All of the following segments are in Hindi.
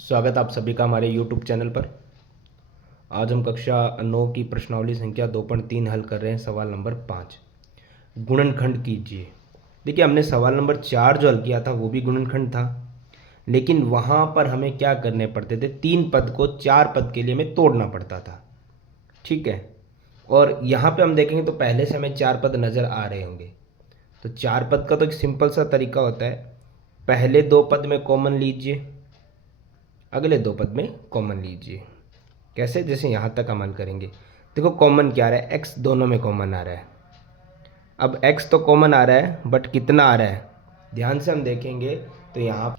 स्वागत आप सभी का हमारे YouTube चैनल पर। आज हम कक्षा 9 की प्रश्नावली संख्या 2.3 हल कर रहे हैं। सवाल नंबर 5, गुणनखंड कीजिए। देखिए, हमने सवाल नंबर 4 जो हल किया था वो भी गुणनखंड था, लेकिन वहाँ पर हमें क्या करने पड़ते थे, 3 पद को 4 पद के लिए हमें तोड़ना पड़ता था। ठीक है, और यहाँ पे हम देखेंगे तो पहले से हमें 4 पद नज़र आ रहे होंगे। तो 4 पद का तो एक सिंपल सा तरीका होता है, पहले 2 पद में कॉमन लीजिए, अगले 2 पद में कॉमन लीजिए। कैसे? जैसे यहाँ तक हम हल करेंगे। देखो कॉमन क्या आ रहा है, x दोनों में कॉमन आ रहा है। अब x तो कॉमन आ रहा है, बट कितना आ रहा है, ध्यान से हम देखेंगे तो यहाँ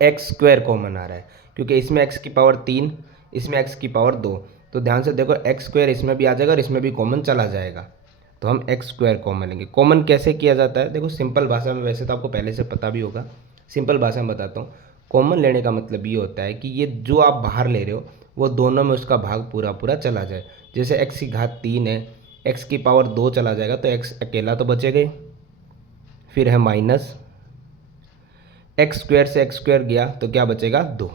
एक्स स्क्वायर कॉमन आ रहा है, क्योंकि इसमें x की पावर 3, इसमें x की पावर 2। तो ध्यान से देखो, एक्स स्क्वायर इसमें भी आ जाएगा और इसमें भी कॉमन चला जाएगा, तो हम एक्स स्क्वायर कॉमन लेंगे। कॉमन कैसे किया जाता है, देखो सिंपल भाषा में, वैसे तो आपको पहले से पता भी होगा, सिंपल भाषा में बताता हूँ। कॉमन लेने का मतलब ये होता है कि ये जो आप बाहर ले रहे हो वो दोनों में उसका भाग पूरा पूरा चला जाए। जैसे x की घात 3 है, x की पावर 2 चला जाएगा तो x अकेला तो बचेगा ही, फिर है माइनस एक्स स्क्वायर से एक्स स्क्वायर गया तो क्या बचेगा, 2।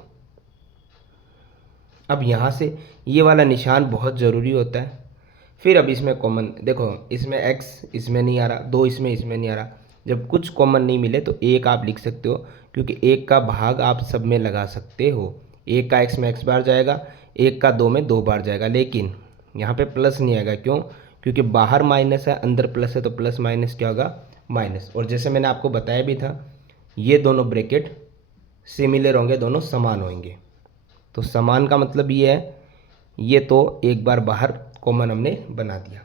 अब यहाँ से ये वाला निशान बहुत ज़रूरी होता है। फिर अब इसमें कॉमन देखो, इसमें x इसमें नहीं आ रहा, 2 इसमें नहीं आ रहा। जब कुछ कॉमन नहीं मिले तो एक आप लिख सकते हो, क्योंकि एक का भाग आप सब में लगा सकते हो। एक का x में x बार जाएगा, एक का 2 में 2 बार जाएगा, लेकिन यहाँ पे प्लस नहीं आएगा। क्यों? क्योंकि बाहर माइनस है, अंदर प्लस है, तो प्लस माइनस क्या होगा, माइनस। और जैसे मैंने आपको बताया भी था, ये दोनों ब्रैकेट सिमिलर होंगे, दोनों समान होंगे। तो समान का मतलब ये है, ये तो एक बार बाहर कॉमन हमने बना दिया।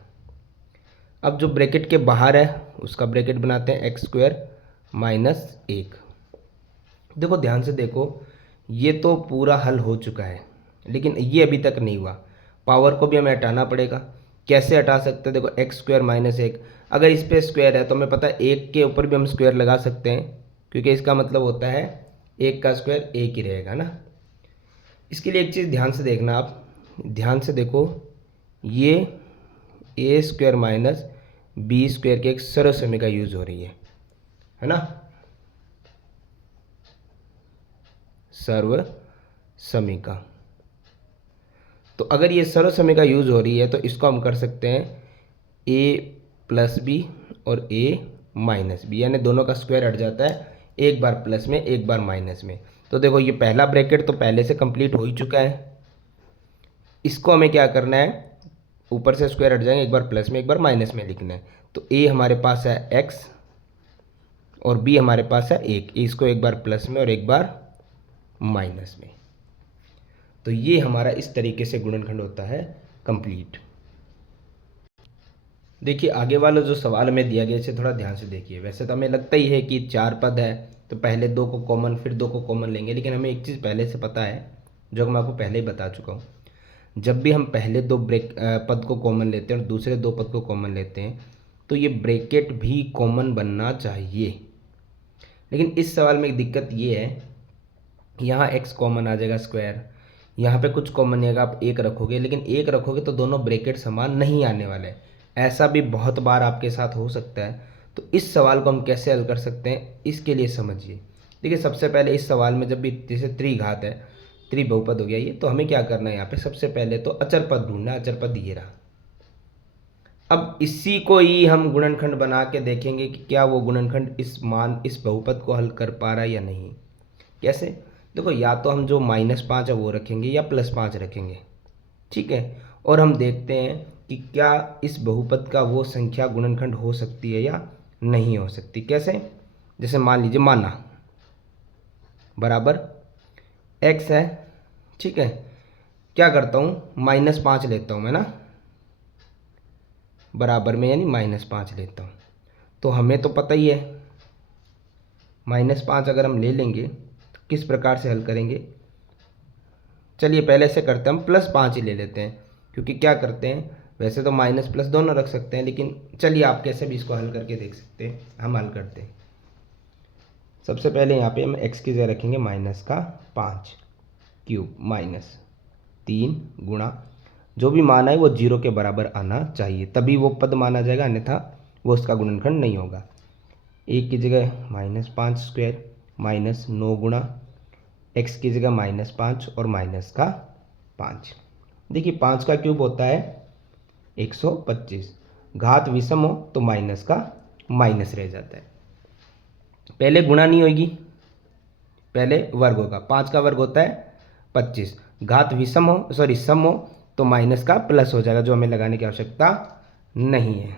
अब जो ब्रैकेट के बाहर है उसका ब्रैकेट बनाते हैं, एक्स स्क्वायर माइनस 1। देखो ध्यान से देखो, ये तो पूरा हल हो चुका है, लेकिन ये अभी तक नहीं हुआ। पावर को भी हमें हटाना पड़ेगा। कैसे हटा सकते हैं, देखो एक्स स्क्वायर माइनस 1, अगर इस पर स्क्वायर है तो हमें पता है एक के ऊपर भी हम स्क्वायर लगा सकते हैं, क्योंकि इसका मतलब होता है एक का स्क्वायर एक ही रहेगा ना। इसके लिए एक चीज़ ध्यान से देखना, आप ध्यान से देखो, ये ए स्क्वायर माइनस बी स्क्वायर की एक सर्व समीका यूज हो रही है ना, सर्व समीका। तो अगर ये सर्व समीका यूज हो रही है तो इसको हम कर सकते हैं ए प्लस बी और ए माइनस बी, यानी दोनों का स्क्वायर हट जाता है, एक बार प्लस में एक बार माइनस में। तो देखो ये पहला ब्रैकेट तो पहले से कंप्लीट हो ही चुका है, इसको हमें क्या करना है, ऊपर से स्क्वायर हट जाएंगे, एक बार प्लस में एक बार माइनस में लिखना है। तो ए हमारे पास है एक्स और बी हमारे पास है 1, इसको एक बार प्लस में और एक बार माइनस में। तो ये हमारा इस तरीके से गुणनखंड होता है कंप्लीट। देखिए आगे वाला जो सवाल हमें दिया गया इसे थोड़ा ध्यान से देखिए। वैसे तो हमें लगता ही है कि 4 पद है तो पहले 2 को कॉमन फिर 2 को कॉमन लेंगे, लेकिन हमें एक चीज़ पहले से पता है जो मैं आपको पहले ही बता चुका हूँ। जब भी हम पहले 2 पद को कॉमन लेते हैं और दूसरे 2 पद को कॉमन लेते हैं तो ये ब्रैकेट भी कॉमन बनना चाहिए। लेकिन इस सवाल में एक दिक्कत ये है, यहाँ x कॉमन आ जाएगा स्क्वायर, यहाँ पे कुछ कॉमन नहीं आएगा, आप एक रखोगे, लेकिन एक रखोगे तो दोनों ब्रैकेट समान नहीं आने वाले। ऐसा भी बहुत बार आपके साथ हो सकता है। तो इस सवाल को हम कैसे हल कर सकते हैं, इसके लिए समझिए। देखिए सबसे पहले इस सवाल में जब भी जैसे त्रिघात है, त्रिबहुपद हो गया ये, तो हमें क्या करना है, यहाँ पे सबसे पहले तो अचर पद ढूंढना है। अचर पद ये रहा। अब इसी को ही हम गुणनखंड बना के देखेंगे कि क्या वो गुणनखंड इस बहुपद को हल कर पा रहा है या नहीं। कैसे? देखो या तो हम जो -5 है वो रखेंगे या +5 रखेंगे, ठीक है, और हम देखते हैं कि क्या इस बहुपद का वो संख्या गुणनखंड हो सकती है या नहीं हो सकती। कैसे? जैसे मान लीजिए माना बराबर x है, ठीक है, क्या करता हूँ, -5 लेता हूँ मैं ना, बराबर में यानी -5 लेता हूँ। तो हमें तो पता ही है -5 अगर हम ले लेंगे तो किस प्रकार से हल करेंगे। चलिए पहले से करते हैं, हम +5 ही ले लेते हैं, क्योंकि क्या करते हैं, वैसे तो माइनस प्लस दोनों रख सकते हैं, लेकिन चलिए आप कैसे भी इसको हल करके देख सकते हैं। हम हल करते हैं। सबसे पहले यहाँ पे हम x की जगह रखेंगे -5 क्यूब -3 गुणा, जो भी मान है वो 0 के बराबर आना चाहिए, तभी वो पद माना जाएगा, अन्यथा वो उसका गुणनखंड नहीं होगा। एक की जगह -5 स्क्वायर -9 गुणा x की जगह -5 और माइनस का 5। देखिए 5 का क्यूब होता है 125, घात विषम हो तो माइनस का माइनस रह जाता है। पहले गुणा नहीं होगी, पहले वर्ग होगा। 5 का वर्ग होता है 25, घात विषम हो सम हो तो माइनस का प्लस हो जाएगा, जो हमें लगाने की आवश्यकता नहीं है।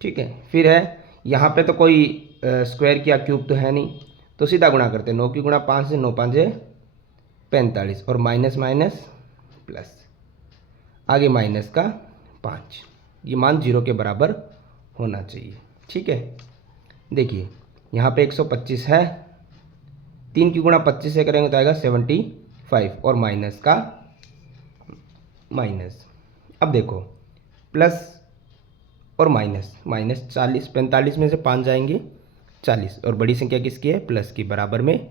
ठीक है, फिर है यहाँ पे तो कोई स्क्वायर या क्यूब तो है नहीं, तो सीधा गुणा करते हैं। 9 की गुणा 5 से 9 5 45 और माइनस माइनस प्लस, आगे माइनस का 5। ये मान 0 के बराबर होना चाहिए। ठीक है, देखिए यहाँ पे 125 है, 3 की गुणा 25 से करेंगे तो आएगा 75 और माइनस का माइनस। अब देखो प्लस और माइनस, माइनस 40, 45 में से 5 जाएंगे 40, और बड़ी संख्या किसकी है? प्लस की, बराबर में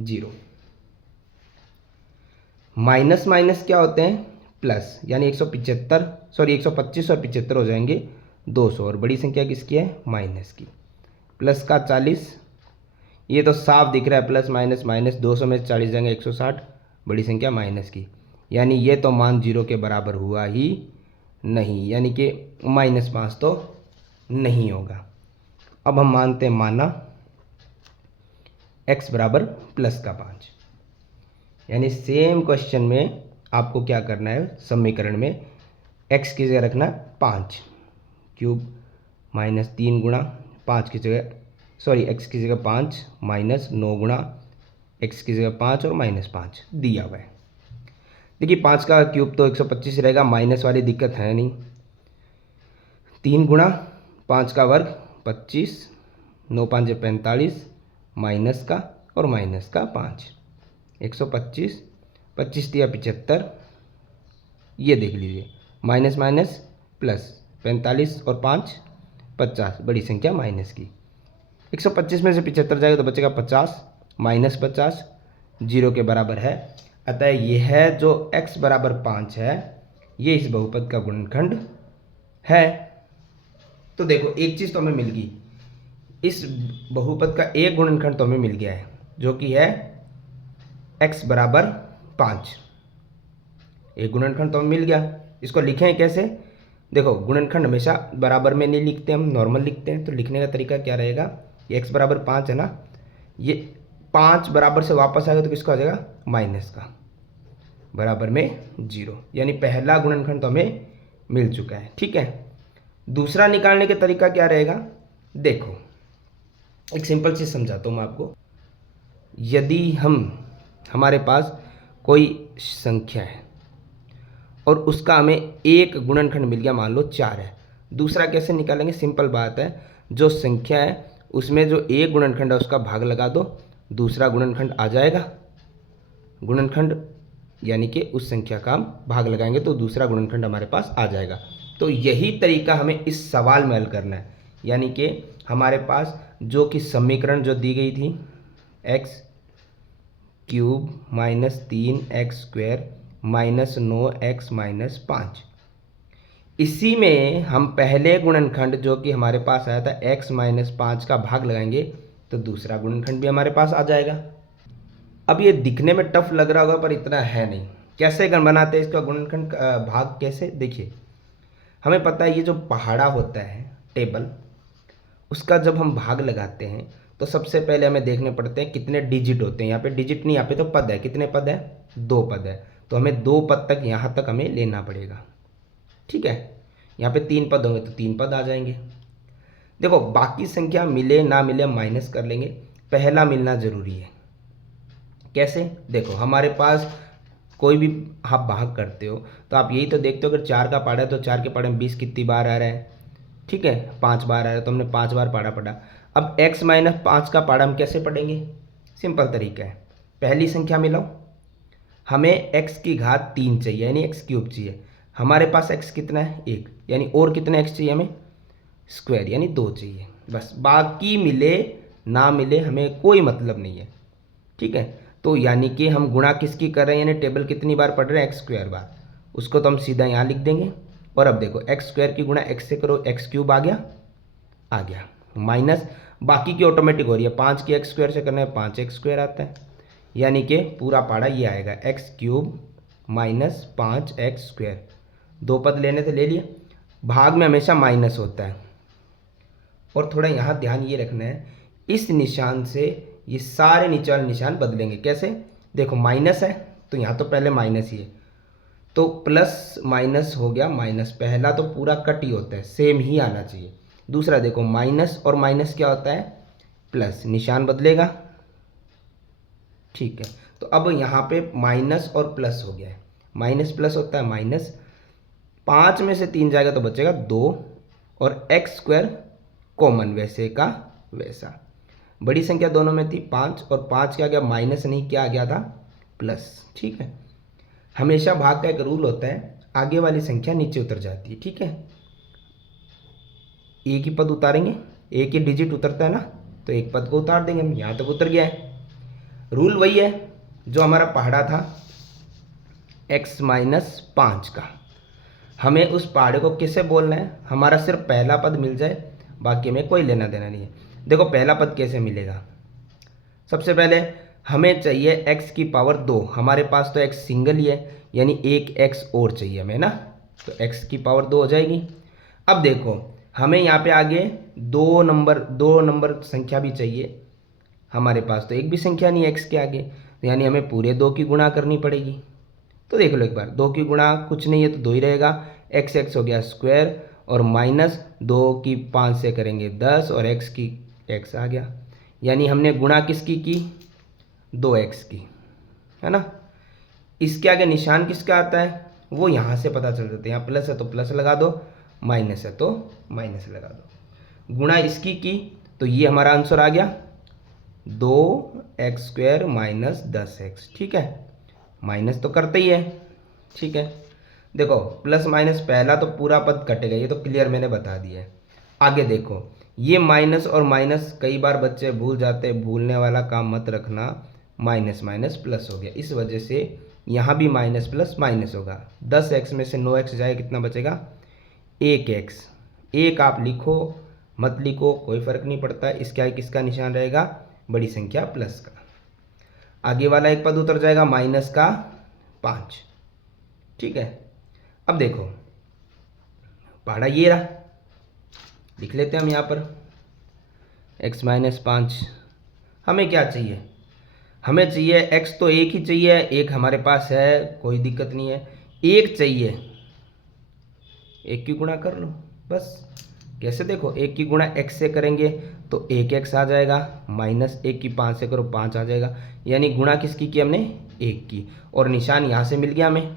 0। माइनस माइनस क्या होते हैं? प्लस, यानी 125 और 75 हो जाएंगे 200, और बड़ी संख्या किसकी है? माइनस की। प्लस का 40, ये तो साफ दिख रहा है, प्लस माइनस माइनस, 200 में से 40 जाएंगे 160, बड़ी संख्या माइनस की, यानी ये तो मान 0 के बराबर हुआ ही नहीं, यानी कि -5 तो नहीं होगा। अब हम मानते हैं माना x बराबर प्लस का 5, यानी सेम क्वेश्चन में आपको क्या करना है? समीकरण में x की जगह रखना 5 क्यूब -3 गुणा 5 की जगह x की जगह 5 माइनस 9 गुणा x की जगह 5 और -5 दिया हुआ है। देखिए 5 का क्यूब तो 125 रहेगा, माइनस वाली दिक्कत है नहीं। 3 गुणा 5 का वर्ग 25, 9 5 45, माइनस का और माइनस का 5, 125, 25 दिया 75, ये देख लीजिए माइनस माइनस प्लस, 45 और 5 50, बड़ी संख्या माइनस की। 125 में से 75 जाएगा तो बचेगा 50, -50 0 के बराबर है। अतः ये है जो x बराबर 5 है, ये इस बहुपद का गुणनखंड है। तो देखो एक चीज़ तो हमें मिल गई, इस बहुपद का एक गुणनखंड तो हमें मिल गया है, जो कि है x बराबर 5। एक गुणनखंड तो हमें मिल गया। इसको लिखें कैसे? देखो गुणनखंड हमेशा बराबर में नहीं लिखते, हम नॉर्मल लिखते हैं। तो लिखने का तरीका क्या रहेगा? ये x बराबर 5 है ना, ये 5 बराबर से वापस आएगा तो किसका हो जाएगा? माइनस का, बराबर में 0, यानी पहला गुणनखंड तो हमें मिल चुका है। ठीक है, दूसरा निकालने का तरीका क्या रहेगा? देखो एक सिंपल चीज़ समझाता हूँ मैं आपको। यदि हमारे पास कोई संख्या है और उसका हमें एक गुणनखंड मिल गया, मान लो 4 है, दूसरा कैसे निकालेंगे? सिंपल बात है, जो संख्या है उसमें जो एक गुणनखंड है उसका भाग लगा दो, दूसरा गुणनखंड आ जाएगा। गुणनखंड यानी कि उस संख्या का हम भाग लगाएंगे तो दूसरा गुणनखंड हमारे पास आ जाएगा। तो यही तरीका हमें इस सवाल में हल करना है, यानी कि हमारे पास जो कि समीकरण जो दी गई थी x क्यूब -3x² -9x -5, इसी में हम पहले गुणनखंड जो कि हमारे पास आया था x -5 का भाग लगाएंगे तो दूसरा गुणनखंड भी हमारे पास आ जाएगा। अब ये दिखने में टफ लग रहा होगा पर इतना है नहीं। कैसे बनाते हैं इसका गुणनखंड भाग? कैसे? देखिए हमें पता है ये जो पहाड़ा होता है टेबल, उसका जब हम भाग लगाते हैं तो सबसे पहले हमें देखने पड़ते हैं कितने डिजिट होते हैं। यहाँ पे डिजिट नहीं, यहाँ पे तो पद है। कितने पद है? 2 पद है, तो हमें 2 पद तक यहाँ तक हमें लेना पड़ेगा। ठीक है, यहाँ पे 3 पद होंगे तो 3 पद आ जाएंगे। देखो बाकी संख्या मिले ना मिले हम माइनस कर लेंगे, पहला मिलना जरूरी है। कैसे? देखो हमारे पास कोई भी आप भाग करते हो तो आप यही तो देखते हो, अगर 4 का पाड़ा है तो 4 के पाड़े में 20 कितनी बार आ रहा है? ठीक है, 5 बार आ रहा है, तो हमने 5 बार पाड़ा पढ़ा। अब x -5 का पाड़ा हम कैसे पढ़ेंगे? सिंपल तरीका है, पहली संख्या मिलाओ, हमें x की घात 3 चाहिए यानी x³ चाहिए। हमारे पास x कितना है? 1, यानी और कितने x चाहिए हमें? स्क्वायर यानी 2 चाहिए। बस, बाकी मिले ना मिले हमें कोई मतलब नहीं है। ठीक है, तो यानी कि हम गुणा किसकी कर रहे हैं, यानी टेबल कितनी बार पढ़ रहे हैं? x² बार, उसको तो हम सीधा यहाँ लिख देंगे। और अब देखो x² की गुणा x से करो, x³ आ गया, माइनस बाकी की ऑटोमेटिक हो रही है। 5 की एक्स स्क्वायर से करना है 5x² आता है, यानी कि पूरा पहाड़ा ये आएगा x³ माइनस 5x²। दो पद लेने थे ले लिए। भाग में हमेशा माइनस होता है। और थोड़ा यहाँ ध्यान ये रखना है, इस निशान से ये सारे नीचे वाले निशान बदलेंगे। कैसे? देखो माइनस है तो यहाँ तो पहले माइनस ही है, तो प्लस माइनस हो गया माइनस। पहला तो पूरा कट ही होता है, सेम ही आना चाहिए। दूसरा देखो माइनस और माइनस क्या होता है? प्लस, निशान बदलेगा। ठीक है, तो अब यहाँ पे माइनस और प्लस हो गया है। माइनस प्लस होता है माइनस, 5 में से 3 जाएगा तो बचेगा 2, और x² कॉमन वैसे का वैसा। बड़ी संख्या दोनों में थी 5, और 5 क्या आ गया? माइनस नहीं, क्या आ गया था? प्लस। ठीक है, हमेशा भाग का एक रूल होता है, आगे वाली संख्या नीचे उतर जाती है। ठीक है, एक ही पद उतारेंगे, एक ही डिजिट उतरता है ना, तो एक पद को उतार देंगे हम। यहाँ तक उतर गया है। रूल वही है जो हमारा पहाड़ा था x-5 का। हमें उस पहाड़े को किससे बोलना है? हमारा सिर्फ पहला पद मिल जाए, बाकी में कोई लेना देना नहीं है। देखो पहला पद कैसे मिलेगा? सबसे पहले हमें चाहिए x की पावर 2। हमारे पास तो x सिंगल ही है, यानी एक x और चाहिए हमें ना, तो x की पावर 2 हो जाएगी। अब देखो हमें यहाँ पे आगे दो नंबर संख्या भी चाहिए। हमारे पास तो एक भी संख्या नहीं है x के आगे, तो यानी हमें पूरे 2 की गुणा करनी पड़ेगी। तो देख लो एक बार, 2 की गुणा कुछ नहीं है तो 2 ही रहेगा। x हो गया स्क्वायर, और माइनस 2 की 5 से करेंगे 10, और x की x आ गया। यानी हमने गुणा किसकी की? 2x की, है ना। इसके आगे निशान किसका आता है वो यहाँ से पता चल जाता है। यहाँ प्लस है तो प्लस लगा दो, माइनस है तो माइनस लगा दो। गुणा इसकी की तो ये हमारा आंसर आ गया 2x² माइनस 10x। ठीक है, माइनस तो करते ही है। ठीक है, देखो प्लस माइनस पहला तो पूरा पद कटेगा, ये तो क्लियर मैंने बता दिया है। आगे देखो ये माइनस और माइनस कई बार बच्चे भूल जाते हैं, भूलने वाला काम मत रखना। माइनस माइनस प्लस हो गया, इस वजह से यहाँ भी माइनस प्लस माइनस होगा। 10x में से 9x जाए, कितना बचेगा? 1x। एक आप लिखो मत लिखो कोई फ़र्क नहीं पड़ता। इसके आगे किसका निशान रहेगा? बड़ी संख्या प्लस का। आगे वाला एक पद उतर जाएगा माइनस का 5। ठीक है, अब देखो पहाड़ा ये रहा, लिख लेते हैं हम यहाँ पर x-5। हमें क्या चाहिए? हमें चाहिए x तो एक ही चाहिए, एक हमारे पास है, कोई दिक्कत नहीं है। एक चाहिए, एक की गुणा कर लो बस। कैसे? देखो एक की गुणा x से करेंगे तो 1x आ जाएगा, माइनस 1 की 5 से करो 5 आ जाएगा। यानी गुणा किसकी की हमने? 1 की, और निशान यहाँ से मिल गया हमें।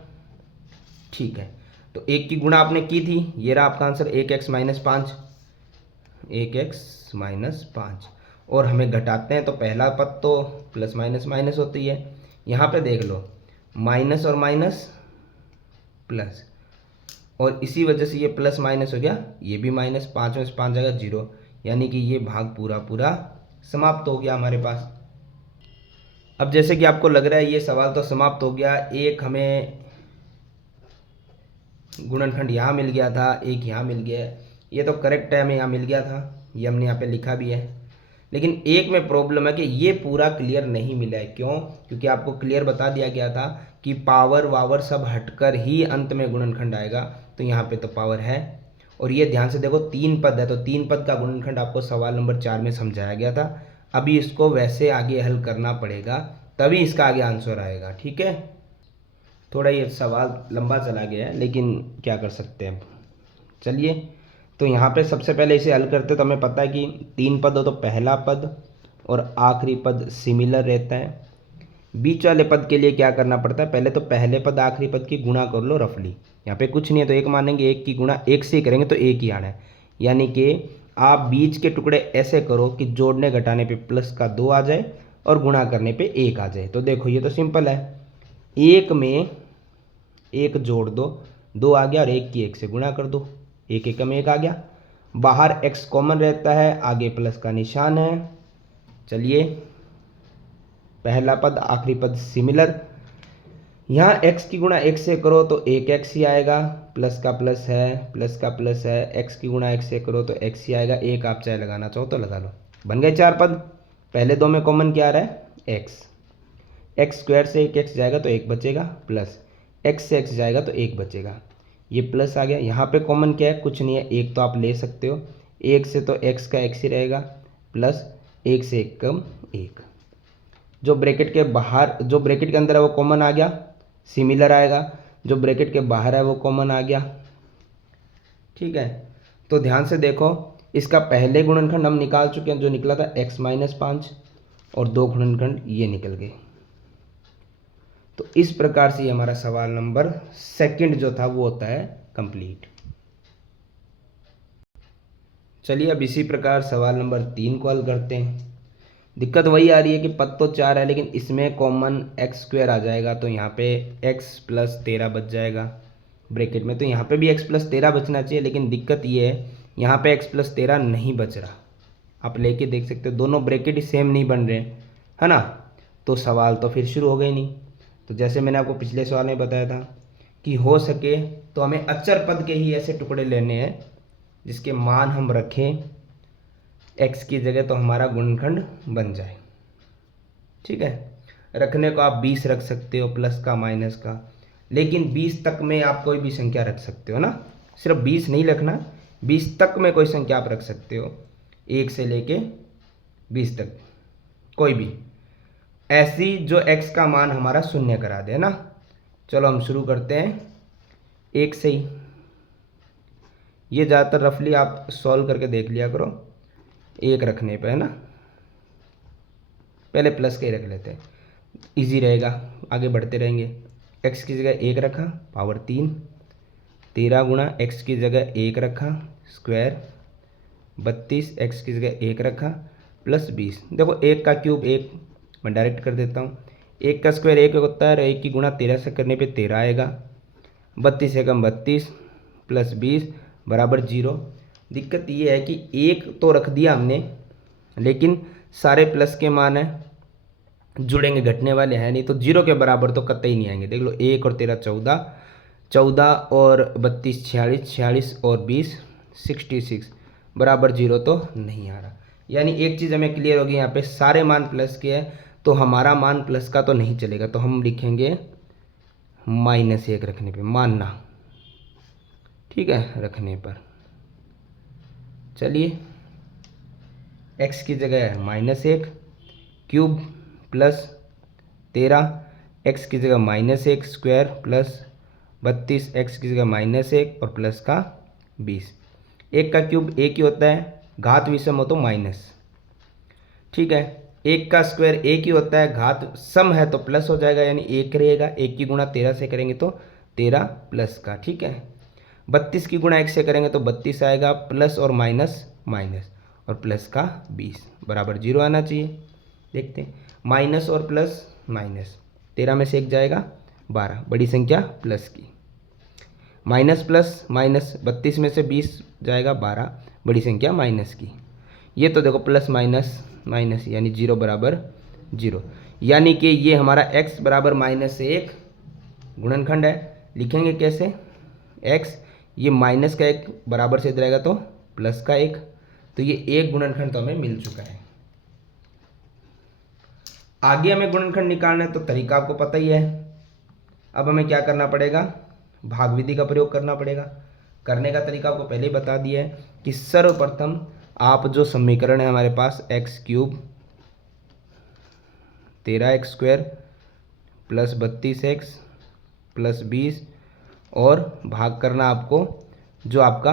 ठीक है, तो 1 की गुणा आपने की थी, ये रहा आपका आंसर 1x-5। 1x-5, और हमें घटाते हैं तो पहला पद तो प्लस माइनस माइनस होती है। यहाँ पे देख लो माइनस और माइनस प्लस, और इसी वजह से ये प्लस माइनस हो गया, ये भी माइनस। 5 में से 5 जाएगा 0, यानी कि ये भाग पूरा पूरा समाप्त हो गया हमारे पास। अब जैसे कि आपको लग रहा है ये सवाल तो समाप्त हो गया, एक हमें गुणनखंड यहाँ मिल गया था, एक यहाँ मिल गया, ये तो करेक्ट है, हमें यहाँ मिल गया था, ये हमने यहाँ पे लिखा भी है। लेकिन एक में प्रॉब्लम है कि ये पूरा क्लियर नहीं मिला है। क्यों? क्योंकि आपको क्लियर बता दिया गया था कि पावर वावर सब हटकर ही अंत में गुणनखंड आएगा, तो यहाँ पे तो पावर है। और ये ध्यान से देखो 3 पद है, तो 3 पद का गुणनखंड आपको सवाल नंबर 4 में समझाया गया था। अभी इसको वैसे आगे हल करना पड़ेगा, तभी इसका आगे आंसर आएगा। ठीक है, थोड़ा ये सवाल लंबा चला गया है, लेकिन क्या कर सकते हैं। चलिए, तो यहाँ पे सबसे पहले इसे हल करते तो हमें पता है कि 3 पद हो तो पहला पद और आखिरी पद सिमिलर रहता है। बीच वाले पद के लिए क्या करना पड़ता है? पहले तो पहले पद आखिरी पद की गुणा कर लो रफली। यहाँ पे कुछ नहीं है तो 1 मानेंगे, 1 की गुणा 1 से ही करेंगे तो 1 ही आना है। यानी कि आप बीच के टुकड़े ऐसे करो कि जोड़ने घटाने पे प्लस का 2 आ जाए और गुणा करने पे 1 आ जाए। तो देखो ये तो सिंपल है, 1 में 1 जोड़ दो, 2 आ गया, और 1 की 1 से गुणा कर दो, 1 1 में 1 आ गया। बाहर x कॉमन रहता है, आगे प्लस का निशान है। चलिए, पहला पद आखिरी पद सिमिलर, यहाँ x की गुणा 1 से करो तो 1x ही आएगा, प्लस का प्लस है, प्लस का प्लस है, x की गुणा 1 से करो तो x ही आएगा। 1 आप चाहे लगाना चाहो तो लगा लो। बन गए 4 पद। पहले दो में कॉमन क्या आ रहा है, एक्स। एक्स स्क्वायर से एक एक्स जाएगा तो एक बचेगा, प्लस एक्स से एक्स जाएगा तो एक बचेगा, ये प्लस आ गया। यहाँ पे कॉमन क्या है, कुछ नहीं है, एक तो आप ले सकते हो, एक से तो एक्स का एक्स ही रहेगा, प्लस एक से एक कम एक। जो ब्रैकेट के बाहर, जो ब्रैकेट के अंदर है वो कॉमन आ गया, सिमिलर आएगा, जो ब्रैकेट के बाहर है वो कॉमन आ गया। ठीक है, तो ध्यान से देखो, इसका पहले गुणनखंड हम निकाल चुके हैं, जो निकला था x माइनस 5, और दो गुणनखंड ये निकल गए। तो इस प्रकार से हमारा सवाल नंबर सेकंड जो था वो होता है कंप्लीट। चलिए अब इसी प्रकार सवाल नंबर 3 को हल करते हैं। दिक्कत वही आ रही है कि पद तो 4 है, लेकिन इसमें कॉमन एक्स स्क्वायर आ जाएगा, तो यहाँ पे x प्लस 13 बच जाएगा ब्रैकेट में। तो यहाँ पे भी x प्लस 13 बचना चाहिए, लेकिन दिक्कत ये है यहाँ पे x प्लस 13 नहीं बच रहा। आप लेके देख सकते हो, दोनों ब्रैकेट ही सेम नहीं बन रहे हैं, है ना। तो सवाल तो फिर शुरू हो गए नहीं। तो जैसे मैंने आपको पिछले सवाल में बताया था कि हो सके तो हमें अचर पद के ही ऐसे टुकड़े लेने हैं जिसके मान हम रखें x की जगह, तो हमारा गुणनखंड बन जाए। ठीक है, रखने को आप 20 रख सकते हो, प्लस का माइनस का, लेकिन 20 तक में आप कोई भी संख्या रख सकते हो ना, सिर्फ 20 नहीं रखना, 20 तक में कोई संख्या आप रख सकते हो, 1 से लेके 20 तक कोई भी ऐसी जो x का मान हमारा शून्य करा दे ना। चलो हम शुरू करते हैं 1 से ही। ये ज़्यादातर रफली आप सॉल्व करके देख लिया करो, 1 रखने पे, है ना। पहले प्लस के ही रख लेते हैं, इजी रहेगा, आगे बढ़ते रहेंगे। x की जगह 1 रखा, पावर 3, 13 गुणा x की जगह 1 रखा, स्क्वायर 32, x की जगह 1 रखा, प्लस 20। देखो 1 का क्यूब 1, मैं डायरेक्ट कर देता हूँ, 1 का स्क्वायर 1 होता है, और 1 की गुणा 13 से करने पे 13 आएगा, 32 एकम 32, प्लस 20 बराबर 0। दिक्कत ये है कि 1 तो रख दिया हमने, लेकिन सारे प्लस के मान है, जुड़ेंगे, घटने वाले हैं नहीं, तो 0 के बराबर तो कतई नहीं आएंगे। देख लो 1 और 13 14, 14 और 32 46, 46 और 20 66, बराबर 0 तो नहीं आ रहा। यानी एक चीज़ हमें क्लियर होगी, यहाँ पे सारे मान प्लस के हैं, तो हमारा मान प्लस का तो नहीं चलेगा, तो हम लिखेंगे -1 रखने पे, मानना। ठीक है, रखने पर चलिए x की जगह है -1 क्यूब प्लस 13, x की जगह -1 स्क्वायर प्लस 32, x की जगह -1 और प्लस का 20। 1 का क्यूब 1 ही होता है, घात विषम हो तो माइनस। ठीक है, 1 का स्क्वायर 1 ही होता है, घात सम है तो प्लस हो जाएगा, यानी 1 रहेगा। 1 की गुणा 13 से करेंगे तो 13 प्लस का। ठीक है, 32 की गुणा 1 से करेंगे तो 32 आएगा, प्लस और माइनस माइनस, और प्लस का 20 बराबर 0 आना चाहिए। देखते हैं, माइनस और प्लस माइनस, 13 में से 1 जाएगा 12, बड़ी संख्या प्लस की, माइनस प्लस माइनस, 32 में से 20 जाएगा 12, बड़ी संख्या माइनस की। ये तो देखो प्लस माइनस माइनस, यानी 0 बराबर 0, यानी कि ये हमारा x बराबर -1 गुणनखंड है। लिखेंगे कैसे, x ये माइनस का 1 बराबर से इधर आएगा तो प्लस का 1, तो ये 1 गुणनखंड तो हमें मिल चुका है। आगे हमें गुणनखंड निकालना है, तो तरीका आपको पता ही है। अब हमें क्या करना पड़ेगा, भाग विधि का प्रयोग करना पड़ेगा। करने का तरीका आपको पहले ही बता दिया है कि सर्वप्रथम आप जो समीकरण है हमारे पास, x cube 13x square plus 32x plus 20, और भाग करना आपको जो आपका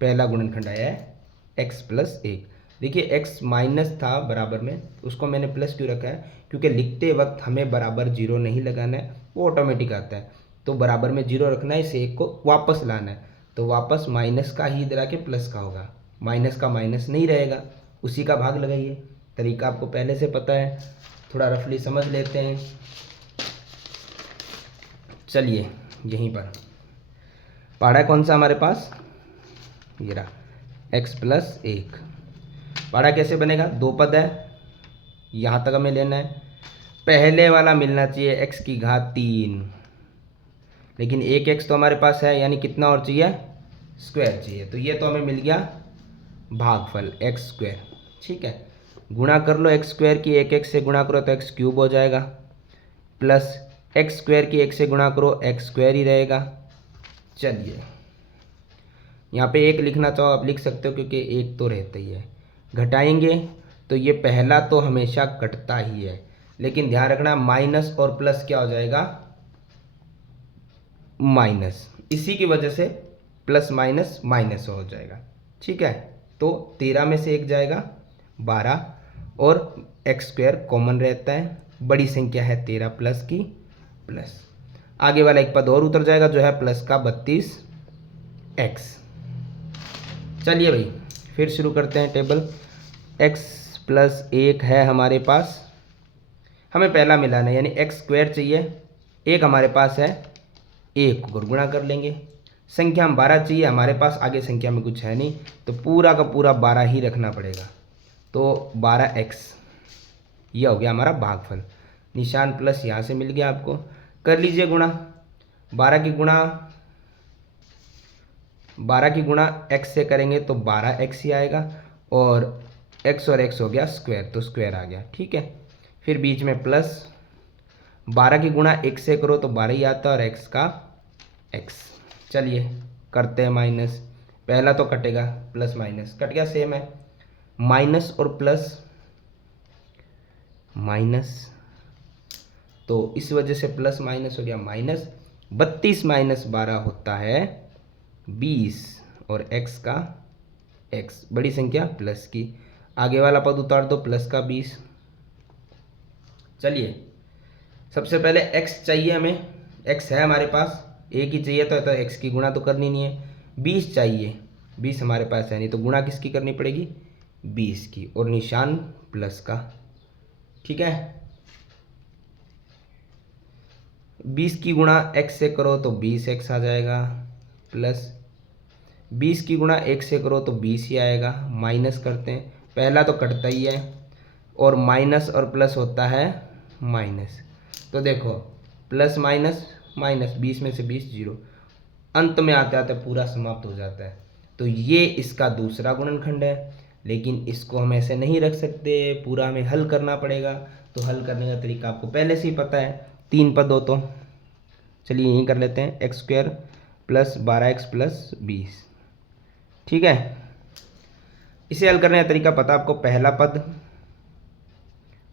पहला गुणनखंड आया है x प्लस 1। देखिए x माइनस था बराबर में, उसको मैंने प्लस क्यों रखा है, क्योंकि लिखते वक्त हमें बराबर 0 नहीं लगाना है, वो ऑटोमेटिक आता है। तो बराबर में 0 रखना है, इस 1 को वापस लाना है, तो वापस माइनस का ही इधर आके प्लस का होगा, माइनस का माइनस नहीं रहेगा, उसी का भाग लगाइए। तरीका आपको पहले से पता है, थोड़ा रफली समझ लेते हैं। चलिए यहीं पर पढ़ा कौन सा हमारे पास, ये रहा x प्लस 1। पढ़ा कैसे बनेगा, 2 पद है, यहाँ तक हमें लेना है। पहले वाला मिलना चाहिए x की घात 3, लेकिन एक x तो हमारे पास है, यानी कितना और चाहिए, स्क्वायर चाहिए, तो ये तो हमें मिल गया भागफल एक्स स्क्वायर, ठीक है। गुणा कर लो एक्स स्क्वायर की एक एक्स से गुणा करो तो एक्स क्यूब हो जाएगा, प्लस एक्स स्क्वायर की एक से गुणा करो एक्स स्क्वायर ही रहेगा। चलिए यहाँ पे एक लिखना चाहो आप लिख सकते हो क्योंकि एक तो रहता ही है। घटाएंगे तो ये पहला तो हमेशा कटता ही है, लेकिन ध्यान रखना माइनस और प्लस क्या हो जाएगा, माइनस, इसी की वजह से प्लस माइनस माइनस हो जाएगा, ठीक है। तो 13 में से एक जाएगा 12 और एक्स स्क्वायर कॉमन रहता है, बड़ी संख्या है 13 प्लस की प्लस आगे वाला एक पद और उतर जाएगा जो है प्लस का 32 एक्स। चलिए भाई फिर शुरू करते हैं टेबल। एक्स प्लस एक है हमारे पास, हमें पहला मिलाना है यानी एक्स स्क्वायर चाहिए, एक हमारे पास है, एक को गुणा कर लेंगे। संख्या हम 12 चाहिए, हमारे पास आगे संख्या में कुछ है नहीं तो पूरा का पूरा 12 ही रखना पड़ेगा, तो 12x यह हो गया हमारा भागफल। निशान प्लस यहाँ से मिल गया आपको, कर लीजिए गुणा 12 की गुणा x से करेंगे तो 12x ही आएगा और x और x हो गया स्क्वायर तो स्क्वायर आ गया, ठीक है। फिर बीच में प्लस 12 की गुणा x से करो तो 12 ही आता है और x का x। चलिए करते हैं माइनस, पहला तो कटेगा प्लस माइनस कट गया, सेम है माइनस और प्लस माइनस तो इस वजह से प्लस माइनस हो गया माइनस। 32 माइनस 12 होता है 20 और x का x, बड़ी संख्या प्लस की, आगे वाला पद उतार दो प्लस का 20। चलिए सबसे पहले x चाहिए हमें, x है हमारे पास, एक ही चाहिए तो x की गुणा तो करनी नहीं है। 20 चाहिए, 20 हमारे पास है नहीं तो गुणा किसकी करनी पड़ेगी, 20 की, और निशान प्लस का, ठीक है। 20 की गुणा x से करो तो 20x आ जाएगा, प्लस 20 की गुणा 1 से करो तो 20 ही आएगा। माइनस करते हैं, पहला तो कटता ही है और माइनस और प्लस होता है माइनस, तो देखो प्लस माइनस माइनस, 20 में से 20 जीरो, अंत में आते आते पूरा समाप्त हो जाता है। तो ये इसका दूसरा गुणनखंड है, लेकिन इसको हम ऐसे नहीं रख सकते, पूरा हमें हल करना पड़ेगा। तो हल करने का तरीका आपको पहले से ही पता है, 3 पद हो तो चलिए यहीं कर लेते हैं, x square plus 12x plus 20, ठीक है। इसे हल करने का तरीका पता आपको, पहला पद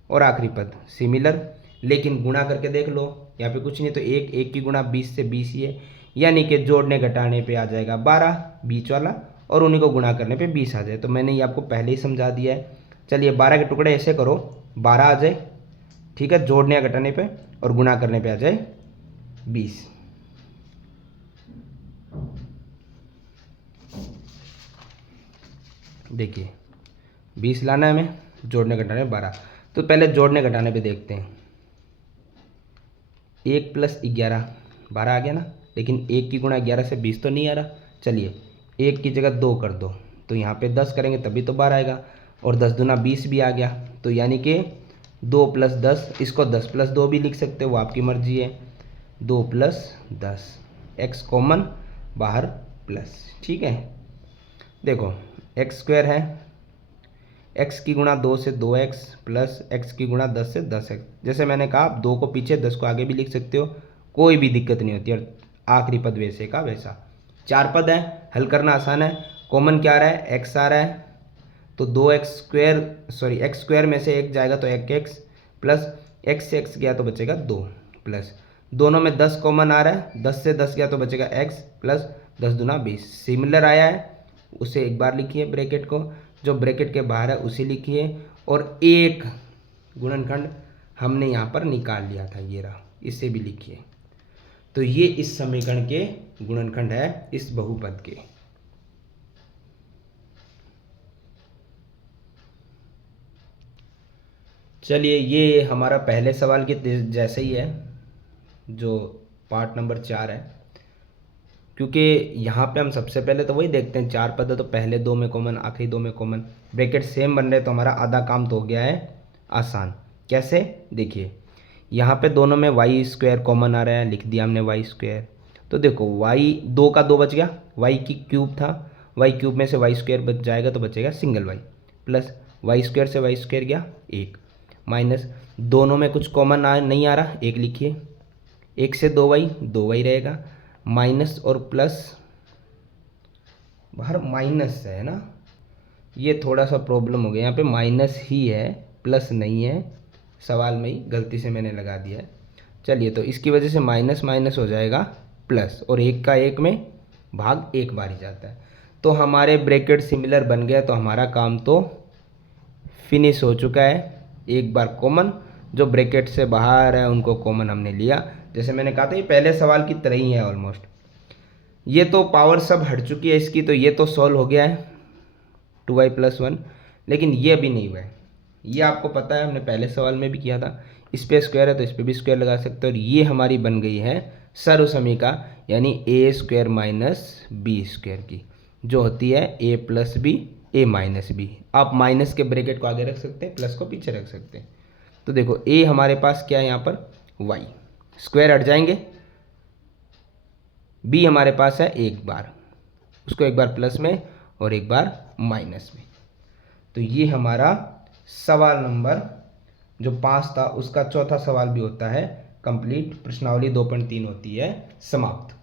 और आखिरी पद सिमिलर, लेकिन गुणा करके देख लो, यहाँ पे कुछ नहीं तो एक की गुणा 20 से 20 ही है, यानी कि जोड़ने घटाने पे आ जाएगा 12 बीच वाला और उन्हीं को गुणा करने पे 20 आ जाए। तो मैंने ये आपको पहले ही समझा दिया है। चलिए 12 के टुकड़े ऐसे करो 12 आ जाए, ठीक है, जोड़ने या घटाने पे और गुणा करने पे आ जाए 20। देखिए 20 लाना है हमें, जोड़ने घटाने 12, तो पहले जोड़ने घटाने पे देखते हैं। 1 प्लस 11 12 आ गया ना, लेकिन 1 की गुणा 11 से 20 तो नहीं आ रहा। चलिए 1 की जगह 2 कर दो तो यहाँ पे 10 करेंगे तभी तो 12 आएगा, और 10 दूना 20 भी आ गया, तो यानी कि 2 प्लस 10, इसको 10 प्लस 2 भी लिख सकते हो, वो आपकी मर्जी है। 2 प्लस 10, एक्स कॉमन बाहर प्लस, ठीक है। देखो एक्स स्क्वायर है, एक्स की गुणा 2 से 2x प्लस एक्स की गुणा 10 से 10x। जैसे मैंने कहा आप 2 को पीछे 10 को आगे भी लिख सकते हो, कोई भी दिक्कत नहीं होती, और आखिरी पद वैसे का वैसा। 4 पद है, हल करना आसान है। कॉमन क्या आ रहा है, x आ रहा है, तो 2x square sorry x square में से एक जाएगा तो 1x प्लस x से x गया तो बचेगा 2, प्लस दोनों में 10 कॉमन आ रहा है, 10 से 10 गया तो बचेगा x प्लस 10 दूना 20। सिमिलर आया है उसे एक बार लिखिए ब्रैकेट को, जो ब्रैकेट के बाहर है उसे लिखिए, और एक गुणनखंड हमने यहाँ पर निकाल लिया था, ये रहा, इसे भी लिखिए। तो ये इस समीकरण के गुणनखंड है इस बहुपद के। चलिए ये हमारा पहले सवाल के जैसे ही है, जो पार्ट नंबर 4 है, क्योंकि यहाँ पे हम सबसे पहले तो वही देखते हैं, 4 पद है तो पहले 2 में कॉमन आखिरी 2 में कॉमन, ब्रैकेट सेम बन रहे तो हमारा आधा काम तो हो गया है आसान। कैसे, देखिए यहाँ पे दोनों में वाई स्क्वायर कॉमन आ रहा है, लिख दिया हमने वाई स्क्वायर। तो देखो वाई 2 का 2 बच गया, वाई की क्यूब था वाई क्यूब में से वाई स्क्वायर बच जाएगा तो बचेगा single Y, plus Y square से वाई स्क्वायर गया 1, माइनस दोनों में कुछ कॉमन नहीं आ रहा, 1 लिखिए, 1 से 2y रहेगा, माइनस और प्लस, बाहर माइनस है ना, ये थोड़ा सा प्रॉब्लम हो गया, यहाँ पे माइनस ही है प्लस नहीं है, सवाल में ही गलती से मैंने लगा दिया है। चलिए तो इसकी वजह से माइनस माइनस हो जाएगा प्लस, और 1 का 1 में भाग 1 बार ही जाता है, तो हमारे ब्रैकेट सिमिलर बन गया, तो हमारा काम तो फिनिश हो चुका है। एक बार कॉमन, जो ब्रैकेट से बाहर है उनको कॉमन हमने लिया, जैसे मैंने कहा था ये पहले सवाल की तरह ही है ऑलमोस्ट। ये तो पावर सब हट चुकी है इसकी, तो ये तो सॉल्व हो गया है 2y + 1, लेकिन ये अभी नहीं हुआ है। ये आपको पता है, हमने पहले सवाल में भी किया था, इस पे स्क्वायर है तो इस पे भी स्क्वायर लगा सकते हो, और ये हमारी बन गई है सर्वसमीका, यानी a² - b² की, जो होती है a + b a - b। आप माइनस के ब्रैकेट को आगे रख सकते हैं, प्लस को पीछे रख सकते हैं। तो देखो a हमारे पास क्या है यहाँ पर y, स्क्वायर हट जाएंगे, b हमारे पास है एक बार, उसको एक बार प्लस में और एक बार माइनस में। तो ये हमारा सवाल नंबर जो 5 था उसका चौथा सवाल भी होता है कंप्लीट, प्रश्नावली 2.3 होती है समाप्त।